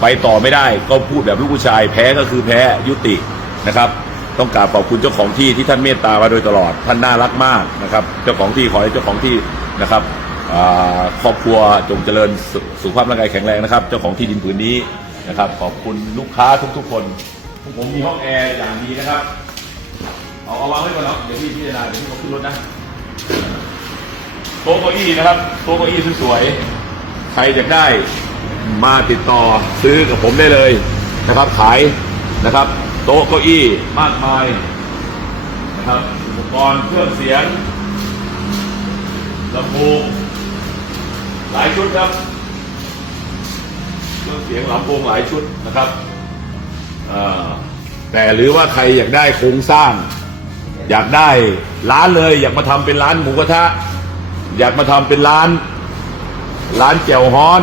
ไปต่อไม่ได้ก็พูดแบบลูกผู้ชายแพ้ก็คือแพ้ยุตินะครับ ต้องกราบขอบคุณเจ้าของที่ที่ท่านเมตตามาโดยตลอดท่านน่ารักมากนะครับ เจ้าของที่ขอให้เจ้าของที่นะครับครอบครัวจงเจริญสุสุขภาพร่างกายแข็งแรงนะครับ เจ้าของที่ดินผืนนี้นะครับ ขอบคุณลูกค้าทุกๆคนผมมีห้องแอร์อย่างดีนะครับ เอาเอาวางไว้ก่อนเนาะเดี๋ยวพี่พิจารณาเดี๋ยวพี่เขาขึ้นรถนะโต๊ะเก้าอี้นะครับโต๊ะเก้าอี้สวยๆใครอยากได้ มาติดต่อซื้อกับผมได้เลยนะครับ ขายนะครับ โต๊ะเก้าอี้มากมายนะครับอุปกรณ์เครื่องเสียงลำโพงหลายชุดครับเครื่องเสียงลำโพงหลายชุดนะครับแต่หรือว่าใครอยากได้โครงสร้าง อยากได้ร้านเลย อยากมาทำเป็นร้านหมูกระทะ อยากมาทำเป็นร้าน ร้านแจ่วฮ้อน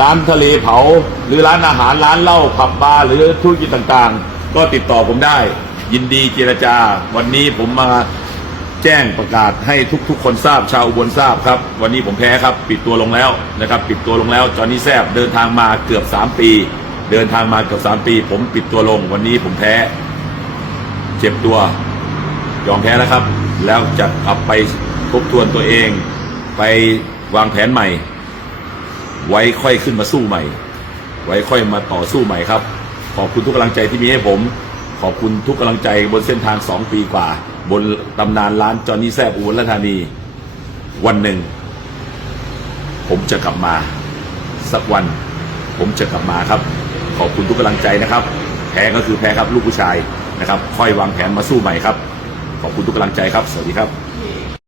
ร้านทะเลเผา หรือร้านอาหารร้านเหล้าผับบาร์หรือธุรกิจต่างๆ ก็ติดต่อผมได้ ยินดีเจรจา วันนี้ผมมาแจ้งประกาศให้ทุกๆ คนทราบชาวอุบลทราบครับ วันนี้ผมแพ้ครับ ปิดตัวลงแล้วนะครับ ปิดตัวลงแล้วจอหนนี่แซบเดินทางมาเกือบ 3 ปี เดินทางมาเกือบ 3 ปี ผมปิดตัวลง วันนี้ผมแพ้ เจ็บตัวยอมแพ้แล้วครับ แล้วจะกลับไปทบทวนตัวเอง ไปวางแผนใหม่ ไว้ค่อยขึ้นมาสู้ใหม่ ไว้ค่อยมาต่อสู้ใหม่ครับ ขอบคุณทุกกำลังใจที่มีให้ผม ขอบคุณทุกกำลังใจบนเส้นทางสองปีกว่า บนตำนานร้านจอนนี่แซบอุบลราชธานี วันหนึ่ง ผมจะกลับมา สักวัน ผมจะกลับมาครับ ขอบคุณทุกกำลังใจนะครับ แพ้ก็คือแพ้ครับลูกผู้ชายนะครับ ค่อยวางแผนมาสู้ใหม่ครับ ขอบคุณทุกกำลังใจครับ สวัสดีครับ